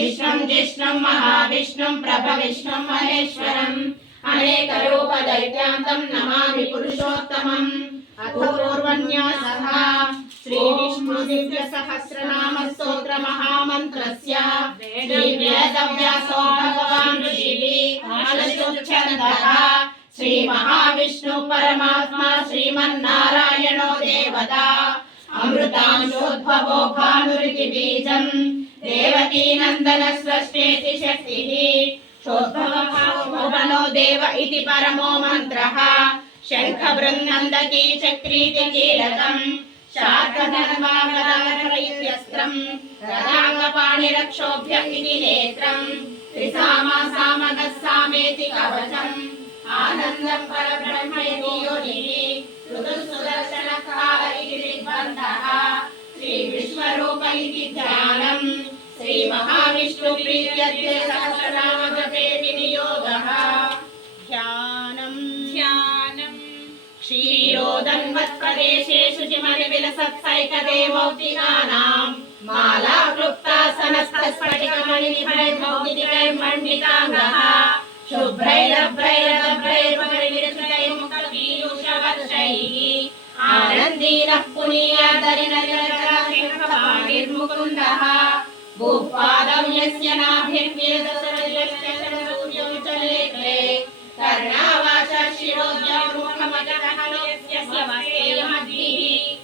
విష్ణుం జిష్ణుం మహావిష్ణుం ప్రభవిష్ణుం మహేశ్వరం. అనేక రూప దైత్యాంతం నమామి పురుషోత్తమం. పూర్వన్యాసః శ్రీ విష్ణు దివ్య సహస్రనామ స్తోత్ర మహామంత్రస్య శ్రీ వేదవ్యాసో భగవాన్ ఋషిः అలశుచ్ఛందः శ్రీ మహావిష్ణు పరమాత్మ శ్రీమన్నారాయణో దేవతా అమృతాంశోద్భవో భానురితి బీజం దేవకీ నందన స్వస్నేతి శక్తిः శోద్భవో దేవ ఇతి పరమో మంత్రः శంఖ బృందందకీ చక్రీతి కీలకం శార్గధర్మాగదాధరైత్యస్త్రం రథాంగపాణిరక్షోభ్య ఇతి నేత్రం త్రిసామా సామగः మహావిష్ణు ప్రీత్యర్థే సహస్రనామ జపే వినియోగः ధ్యానం ధ్యానం క్షీరోదన్వత్ప్రదేశే శుచిమణి విలసత్సైకదేమౌక్తికానాం भूपादं यस्य नाभिर्वेदसरजस्य सूर्यो विचलेग्रे कर्णावाशा